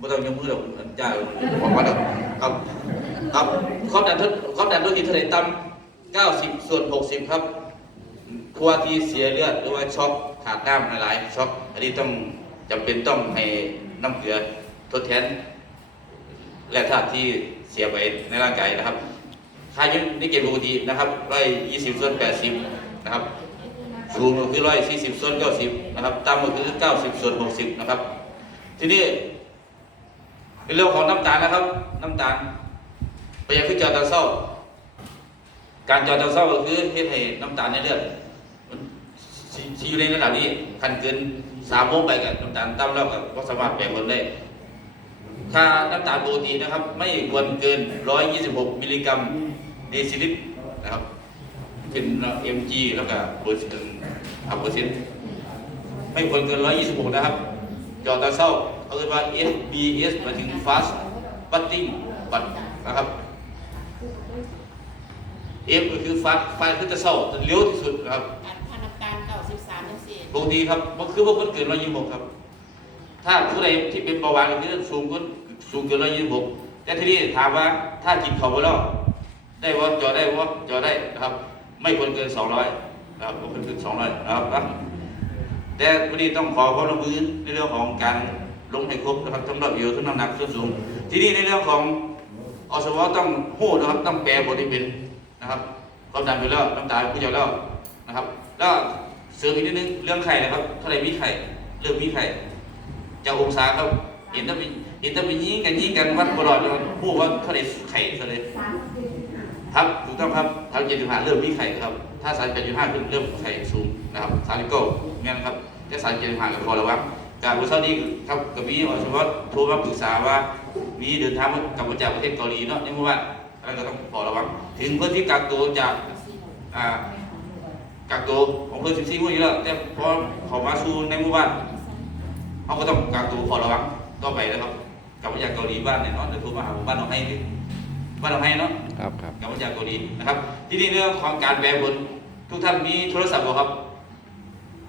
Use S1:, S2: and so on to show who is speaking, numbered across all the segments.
S1: ไม่ต้องยกมือหรอกจ้าบอกว่าครับครับความดันทดความดันโลหิตทะเลต่ำ90ส่วน60ครับครัวที่เสียเลือดหรือว่าช็อกขาดน้ำหลายๆช็อกอันนี้ต้องจำเป็นต้องให้น้ำเกลือทดแทนและธาตุที่เสียไปในร่างกายนะครับ ค่ายุในเกณฑ์ปกตินะครับร้อยยี่สิบส่วนแปดสิบนะครับ สูงก็คือร้อยสี่สิบส่วนเก้าสิบนะครับ ต่ำก็คือเก้าสิบส่วนหกสิบนะครับ ทีนี้ ในเรื่องของน้ำตาลนะครับ น้ำตาลไปยังคือจอตาเศร้า การจอตาเศร้าก็คือเฮ็ดให้น้ำตาลในเลือดมันสิสิอยู่ในระดับนี้คันเกินสามโมงไปกับน้ำตาลต่ำแล้วก็สามารถแปลงผลได้ค่าน้ำตาลปกตินะครับ ไม่ควรเกิน 126 มิลลิกรัมเดซิลิตรนะครับเป็น mg แล้วก็เปอร์เซ็นต์อัพเปอร์เซ็นต์ไม่ควรเกิน 126 นะครับ จอตาเศร้า เขาเรียกว่า FBS หมายถึง fast budding bud นะครับ F ก็คือ fast fast คือจะเศร้าเร็วที่สุดนะครับ
S2: อันพันน้ำตาลเก้าสิบสามจังสี่
S1: ปกติครับมันคือว่าคนเกินร้อยยี่สิบหกครับ ถ้าผู้ใดที่เป็นเบาหวานก็คือสูงก็สูงเกินร้อยยี่สิบหกแต่ทีนี้ถามว่าถ้ากินเขาไปแล้วได้ว่าจอได้ว่าจอได้นะครับ ไม่ควรเกินสองร้อยนะครับไม่ควรเกินสองร้อยนะครับนะแต่วันนี้ต้องขอความร่วมมือในเรื่องของการ ลงให้ครบนะครับสำหรับอยู่ทุนน้ำหนักส่วนสูง ทีนี้ในเรื่องของอสมต้องหู้นะครับต้องแปลบทที่เป็นนะครับความดันไปแล้วน้ำตาลผู้เยาว์แล้วนะครับ แล้วเสริมอีกนิดนึงเรื่องไข่นะครับเท่าไรมีไข่เริ่มมีไข่จากองศาครับเห็นถ้าเป็นเห็นถ้าเป็นยิงกันยิงกันวัดบอลแล้วพูดว่าเท่าไรไข่เท่าไรครับถูกต้องครับทางเจ็ดสิบห้าเริ่มมีไข่ครับ ถ้าสารแปดสิบห้าขึ้นเริ่มไข่สูงนะครับสารนิโก้งั้นครับแต่สารเจ็ดสิบห้าก็พอแล้วว่า การบุษรานี้ครับกับมีเฉพาะโทรมาปรึกษาว่ามีเดินทางกลับมาจากประเทศเกาหลีเนาะในเมื่อวานแล้วก็ต้องพอระวัง ถึงเพื่อนที่กักตัวจากอ่ากักตัวของเพื่อนสิบสี่มื้ออยู่แล้วแต่พอเขามาสู่ในหมู่บ้านเขาก็ต้องกักตัวขอระวังต่อไปนะครับกลับมาจากเกาหลีบ้านเนี่ยเนาะเดี๋ยวโทรมาหาผมบ้านเราให้ดิบ้านเราให้เนาะ
S3: ครับครับ
S1: กลับมาจากเกาหลีนะครับ ที่นี่เรื่องของการแปลผลทุกท่านมีโทรศัพท์บ่ครับ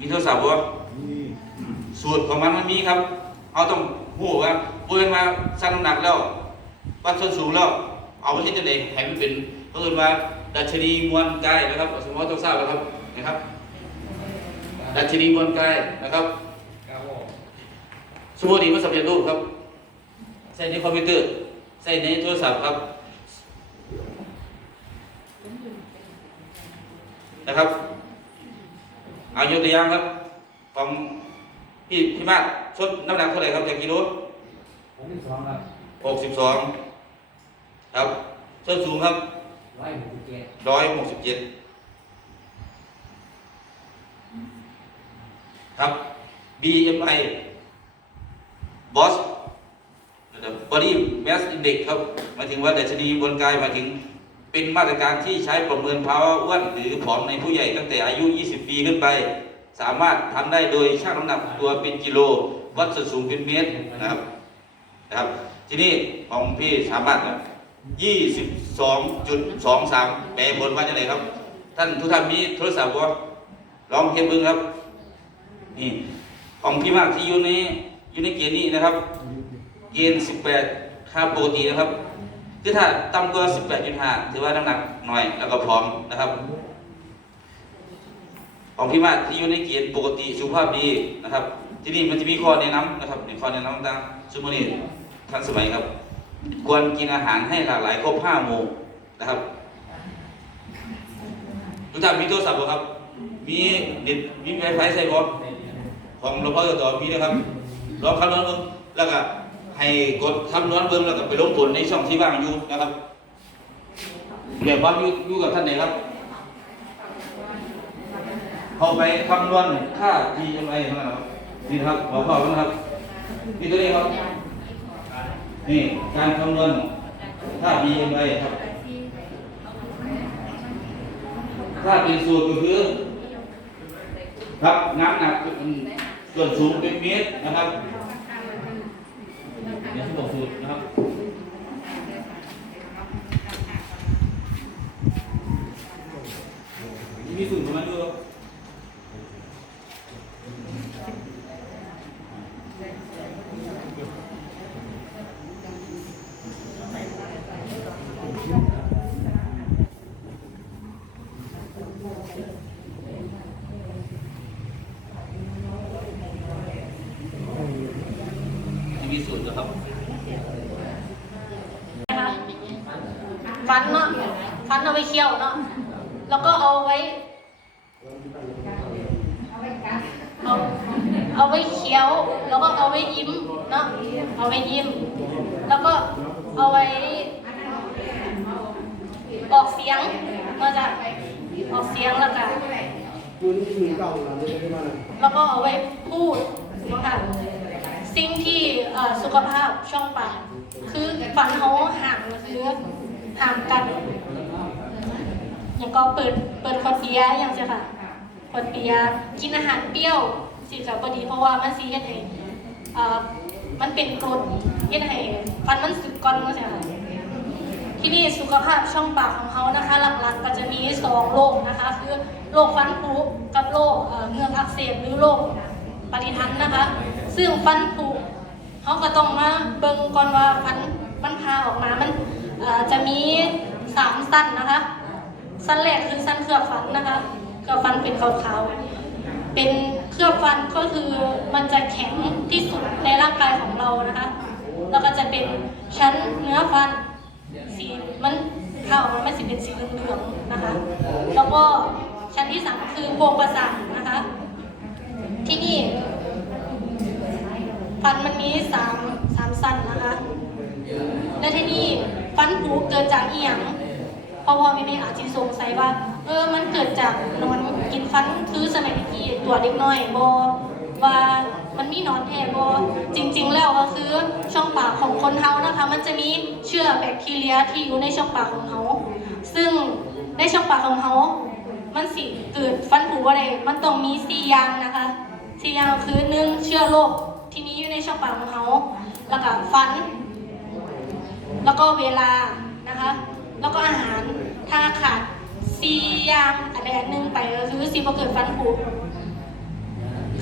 S1: มีโทรศัพท์บ่ สูตรของมันมันมีครับเขาต้องหูว่าเพื่อนมาสร้างน้ำหนักแล้ววัดส้นสูงแล้ว เอาไปที่จะไหนให้มันเป็นเพื่อนว่าดัชนีมวลกายนะครับสมมติต้องทราบนะครับนะครับ ดัชนีมวลกายนะครับสมมตินี้มันสำเร็จรูปครับใส่ในคอมพิวเตอร์ใส่ในโทรศัพท์ครับนะครับเอายกตัวอย่างครับของ พี่พี่มาศชดน้ำหนักเท่าไหร่ครับจากกิโล
S4: ผมที่สองครับ
S1: หกสิบสองครับส้นสูงครับ
S4: ร้อยหกสิบเจ็ด
S1: ร้อยหกสิบเจ็ดครับ BMI Boss Body Mass Index ครับหมายถึงว่าดัชนีบนกายหมายถึงเป็นมาตรการที่ใช้ประเมินภาวะอ้วนหรือผอมในผู้ใหญ่ตั้งแต่อายุ 20 ปีขึ้นไป สามารถทำได้โดยชั่งน้ำหนักตัวเป็นกิโลวัดส่วนสูงเป็นเมตรนะครับนะครับทีนี้ของพี่สามารถนะ22.23แปลผลว่าจะไหนครับ ท่านทุกท่านมีโทรศัพท์บ่ลองเห็นเบิ่งครับนี่ของพี่มากที่อยู่ในอยู่ในเกณฑ์นี้นะครับ เกณฑ์18ค่าปกตินะครับคือถ้าต่ำกว่า18.5 ถือว่าน้ำหนักน้อยแล้วก็พร้อมนะครับ ของพี่มาที่อยู่ในเกณฑ์ปกติสุขภาพดีนะครับ ที่นี่มันจะมีข้อแนะนำนะครับในข้อแนะนำต่างๆซึ่งวันทันสมัยครับ ควรกินอาหารให้หลากหลายครบห้าโมงนะครับทุกท่านมีโทรศัพท์บ่ครับ มีเน็ตมีไวไฟใส่บ่ของหลวงพ่อต่อมีนะครับลองคำนวณเบิ่งแล้วก็ให้กดคำนวณเบิ่งแล้วก็ไปลงผลในช่องที่ว่างอยู่นะครับแบบว่าอยู่อยู่กับท่านไหนครับ เขาไปคำนวณค่า GMI นะครับนี่นะครับหัวข้อนะครับ นี่ตัวนี้ครับ นี่การคำนวณค่า BMI ครับ ค่าเป็นสูตรก็คือ ครับน้ำหนักส่วนสูงเป็นเมตรนะครับเดี๋ยวที่บอกสูตรนะครับมีสูตรของมันด้วย พิสูจน์นะครับ
S3: นะคะฟันเนาะ ฟันเอาไว้เคี่ยวเนาะ แล้วก็เอาไว้ เอาเอาไว้เคี้ยว แล้วก็เอาไว้ยิ้มเนาะ เอาไว้ยิ้ม แล้วก็เอาไว้ ออกเสียงมาจากออกเสียงแล้วก็แล้วก็เอาไว้พูดนะคะสิ่งที่สุขภาพช่องปากคือฟันเขาห่างหรือห่างกัน อย่างก็เปิดเปิดขวดเบียอย่างเช่นค่ะขวดเบียกินอาหารเปรี้ยวสิกับบดีเพราะว่ามันซีเฮ็ดให้เอ่อมันเป็นกรดเฮ็ดให้ฟันมันสึกก่อนว่าใช่ค่ะที่นี่สุขภาพช่องปากของเขานะคะ หลักๆก็จะมีสองโรคนะคะ คือโรคฟันผุกับโรคเอ่อเงือกอักเสบหรือโรคปฏิทันนะคะ ซึ่งฟันผุเขาก็ต้องมาเบิ่งก่อนว่าฟันมันพาออกมามันเอ่อจะมีสามสั้นนะคะ สั้นแรกคือสั้นเคลือบฟันนะคะเคลือบฟันเป็นขาวๆเป็นเคลือบฟันก็คือมันจะแข็งที่สุดในร่างกายของเรานะคะ แล้วก็จะเป็นชั้นเนื้อฟันสีมันขาวมันไม่สิเป็นสีเหลืองๆนะคะ แล้วก็ชั้นที่สามคือโพรงประสาทนะคะ ที่นี่ฟันมันมีสามสามสั้นนะคะ และที่นี่ฟันผุเกิดจากเอียง พราะพ่อแม่แม่อาจจะสงสัยว่า เออมันเกิดจากนอนกินฟันคือสมัยที่ตัวเด็กน้อยบอว่ามันมีนอนแทบอจริง ๆ แล้วก็คือช่องปากของคนเฮานะคะ มันจะมีเชื้อแบคทีเรียที่อยู่ในช่องปากของเฮาซึ่งในช่องปากของเฮามันสิเกิดฟันผุอะไรมันต้องมีสี่อย่างนะคะสี่อย่างคือหนึ่งเชื้อโรคที่มีอยู่ในช่องปากของเฮาแล้วก็ฟัน แล้วก็เวลานะคะ แล้วก็อาหารถ้าขาดซีอย่างอะไรอันหนึงไปก็คือซีบ่เกิดฟันผุ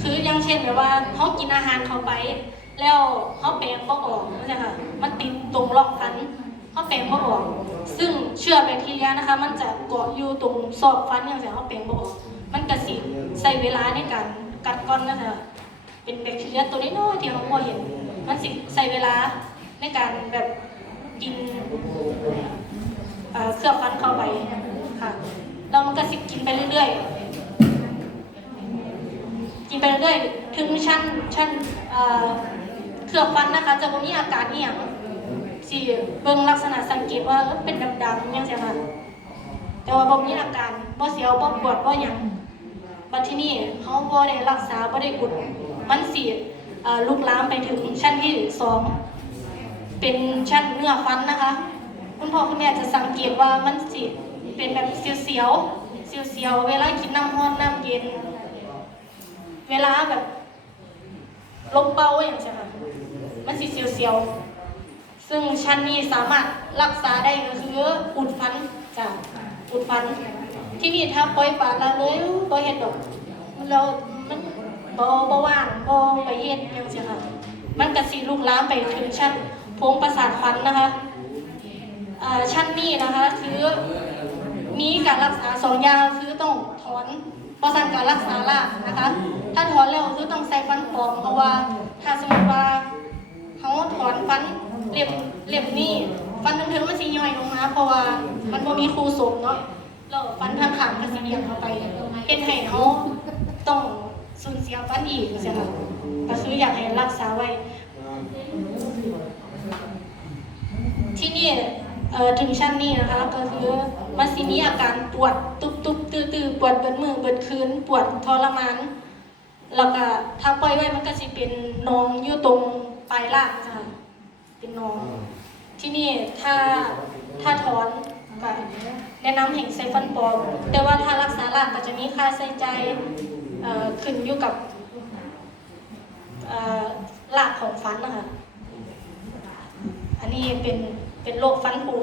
S3: คืออย่างเช่นแบบว่าเขากินอาหารเขาไป แล้วเขาแปลงบ่ออกนั่นแหละค่ะมันติดตรงร่องฟันเขาแปลงบ่ออก ซึ่งเชื้อแบคทีเรียนะคะ มันจะเกาะอยู่ตรงซอกฟันอย่างเช่นเขาแปลงบ่ออก มันกระสิใช้เวลาในการกัดก้อนนะคะเป็นแบคทีเรียตัวน้อยๆที่เขาบ่เห็น มันสิใช้เวลาในการแบบกิน เคลือบฟันเข้าไปค่ะแล้วมันก็สิกินไปเรื่อยๆ กินไปเรื่อยๆ ถึงชั้นชั้นเคลือบฟันนะคะ จะบ่มีอาการเอีหยังสิเบิ่งลักษณะสังเกตว่าเป็นดำๆจังซี่ค่ะแต่ว่าบ่มีอาการบ่เสียวบ่ปวดบ่หยังบัดที่นี้เฮาบ่ได้รักษาบ่ได้อุดมันสิเอ่อลุกลามไปถึงชั้นที่สองเป็นชั้นเนื้อฟันนะคะ คุณพ่อคุณแม่จะสังเกตว่ามันสิเป็นแบบเสียวๆเสียวๆเวลากินน้ำร้อนน้ำเย็น เวลาแบบลมเป่าอย่างเงี้ยค่ะมันสิเสียวๆซึ่งชั้นนี้สามารถรักษาได้ก็คืออุดฟันจ้ะอุดฟัน ที่นี่ถ้าปล่อยปละละเลยบ่เฮ็ดดอกแล้วมันบ่บ่ว่างบ่ไปเฮ็ดอย่างเงี้ยค่ะมันก็สิลุกลามไปถึงชั้นโพงประสาทฟันนะคะ ชั้นนี้นะคะคือมีการรักษาสองอย่างคือต้องถอนเพราะสันการรักษาลากนะคะ ถ้าถอนแล้วคือต้องใส่ฟันปลอมเพราะว่าถ้าสมมติว่าเขาถอนฟันเล็บเล็บนี่ฟันทั้งเทิงมันสิย่อยลงมาเพราะว่ามันบ่มีครูสมเนาะแล้วฟันทางขางก็สิเอียงเข้าไปเฮ็ดให้เขาต้องสูญเสียฟันอีกใช่ไหมก็คืออยากให้รักษาไว้ที่นี่ ถึงชั้นนี้นะคะก็คือมันสิมีอาการปวดตุบตุบตื้อตื้อปวดเบิดมือเบิดคืนปวดทรมานแล้วก็ถ้าปล่อยไว้มันก็สิเป็นหนองอยู่ตรงปลายล่างจ้ะเป็นหนอง ที่นี่ถ้าถ้าถอนก็แนะนำให้ใส่ฟันปลอมแต่ว่าถ้ารักษาล่างก็จะมีค่าใช้จ่ายเอ่อขึ้นอยู่กับเอ่อรากของฟันนะคะอันนี้เป็น เป็นโรคฟันผุ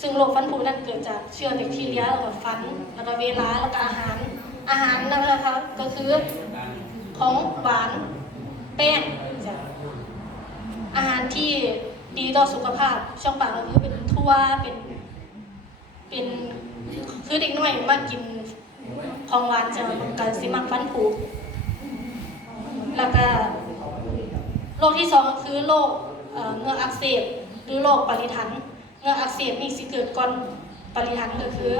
S3: ซึ่งโรคฟันผุนั้นเกิดจากเชื้อแบคทีเรียแล้วก็ฟันแล้วก็เวลาแล้วก็อาหารอาหารนะคะก็คือของหวานแป้งอาหารที่ดีต่อสุขภาพ ช่องปากก็คือเป็นทั่วเป็นเป็นคือเด็กน้อยมากกินของหวานจะมันกันสิมักฟันผุแล้วก็โรคที่สองคือโรคเอ่อเงือกอักเสบ รือโรคปริทันเงือกอักเสบนี่สิเกิดก่อนปริทันก็คือ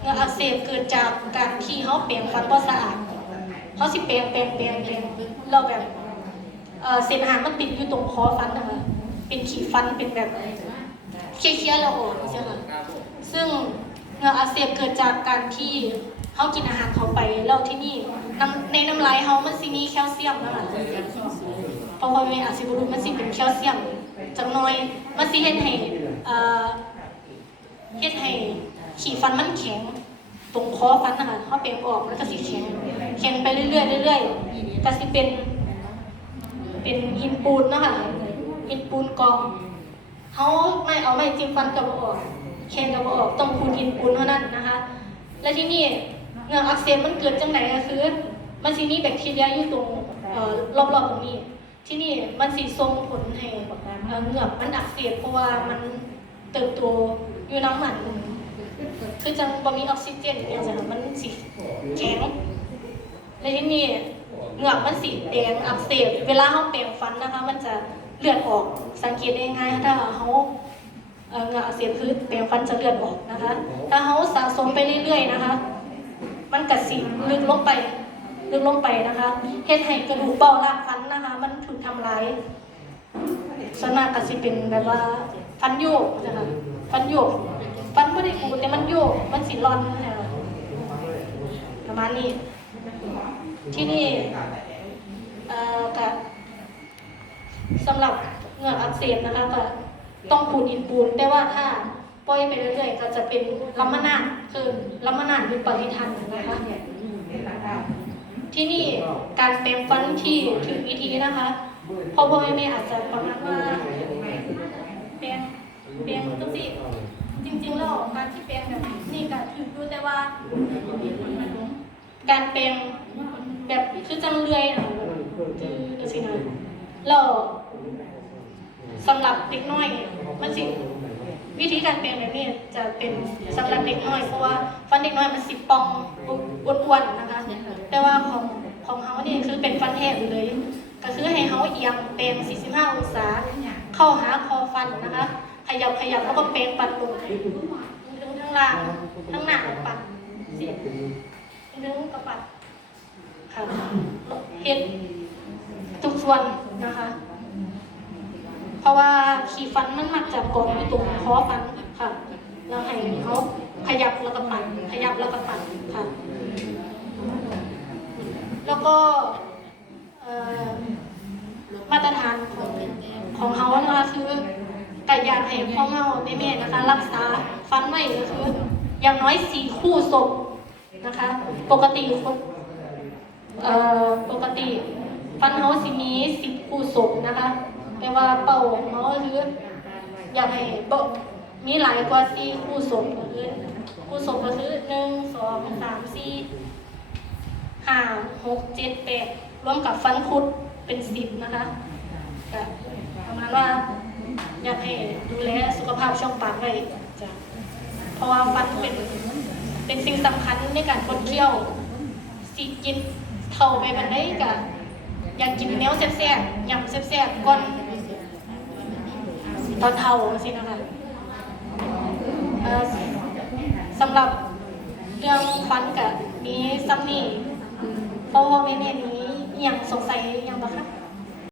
S3: เงือกอักเสบเกิดจากการที่เขาแปรงฟันบ่สะอาดเขาสิแปรงแปรงแปรงแปรงเราแบบเอ่อเศษอาหารมันติดอยู่ตรงคอฟันนะคะเป็นขีดฟันเป็นแบบเคี้ยวๆแล้วออกใช่ไหมซึ่งเงือกอักเสบเกิดจากการที่เขากินอาหารเขาไปแล้วที่นี่ในน้ำลายเขามันสิมีแคลเซียมนะคะเพราะว่าม่อาจสิบรู้มันสิเป็นแคลเซียม จังน้อยมันสิเฮ็ดให้เอ่อเฮ็ดให้ขีฟันมันแข็ง ตรงคอฟันนะคะเขาเปลี่ยนออกแล้วก็สิแข็งแข็งไปเรื่อยๆเรื่อยๆก็สิเป็นเป็นหินปูนนะคะหินปูนกองเขาไม่เอาไม่จิ้มฟันกับออกแข็งกับออกต้องคูณหินปูนเท่านั้นนะคะ และที่นี่เงืออักเสบมันเกิดจังไหนก็คือ มันสิมีแบคทีเรียอยู่ตรงรอบๆตรงนี้ ที่นี่มันสิส่งผลให้เอ่อเหงือกมันอักเสบเพราะว่ามันเติบโตอยู่น้ำหมันคือจังบ่มีออกซิเจนเนี่ยจ้ะมันสิแข็งและที่นี่เหงือกมันสีแดงอักเสบเวลาเราแปรงฟันนะคะ มันจะเลือดออกสังเกตได้ง่ายถ้าเขาเหงือกอักเสบคือแปรงฟันจะเลือดออกนะคะ ถ้าเขาสะสมไปเรื่อยๆนะคะ มันกัดสิลึกลงไป ลึกลงไปนะคะเฮ็ดให้กระดูกเบ้ารางฟัน ถูกทำลายส่วนมากก็สิเป็นแบบว่าฟันโยกนะคะฟันโยกฟันไม่ได้กูดแต่มันโยกมันสิรอนนะคะประมาณนี้ ที่นี่เอ่อกับสำหรับเหงือกอักเสบนะคะก็ต้องปูนอินปูน แต่ว่าถ้าปล่อยไปเรื่อยๆก็จะเป็นลัมมนาดคือลัมมนาดหรือปริทันนะคะที่นี่การแปรงฟันที่ถึงวิธีนะคะ พ่อพ่อแม่อาจจะประมาณว่าแปรงแปรงจังสิจริงๆแล้วการที่แปรงแบบนี่ก็ถือดูแต่ว่า การแปรงแบบคือจังเลื่อยนะคือสินะแล้วสำหรับเด็กน้อยมันสิวิธีการแปลงแบบนี้จะเป็นสำหรับเด็กน้อยเพราะว่าฟันเด็กน้อยมันสิปองอ้วนๆนะคะ แต่ว่าของของเขานี่คือเป็นฟันแท้อยู่เลย ก็คือให้เขาเอียงแปลง45 องศา เข้าหาคอฟันนะคะ ขยับขยับแล้วก็แปลงฟันลงถึงทั้งล่างทั้งหน้าปัดเสียถึงกระปัดค่ะเฮ็ดทุกส่วนนะคะ เพราะว่าขีฟันมันมักจะกดอยู่ตรงคอฟันค่ะแล้วให้เขาขยับแล้วก็ปั่นขยับแล้วก็ปั่นค่ะ แล้วก็เอ่อ มาตรฐานของของเขานะคะคือแต่ยากให้พ่อเมาแม่แม่นะคะ รักษาฟันไว้ก็คืออย่างน้อยสี่คู่ศพนะคะ ปกติคนเอ่อปกติฟันเขาสิมีสิบคู่ศพนะคะ แต่ว่าเป่าของเขาคืออยากให้บ่มีหลายกว่าสี่คู่ศพก็คือคู่ศพก็คือหนึ่งสองสามสี่ห้าหกเจ็ดแปดรวมกับฟันคุด เป็นสิบนะคะก็ประมาณว่าอยากให้ดูแลสุขภาพช่องปากไว้จ้ะเพราะว่าฟันเป็นเป็นสิ่งสำคัญในการคดเคี้ยวสิกินเท่าไปมันได้กับอยากกินแนวแซ่บๆยำแซ่บๆก่อนตอนเท่าสินะคะสำหรับเรื่องฟันกับมีซัมนี่พ่อพ่อแม่แม่นี้ อย่างสงสัยอย่างบ้างคะ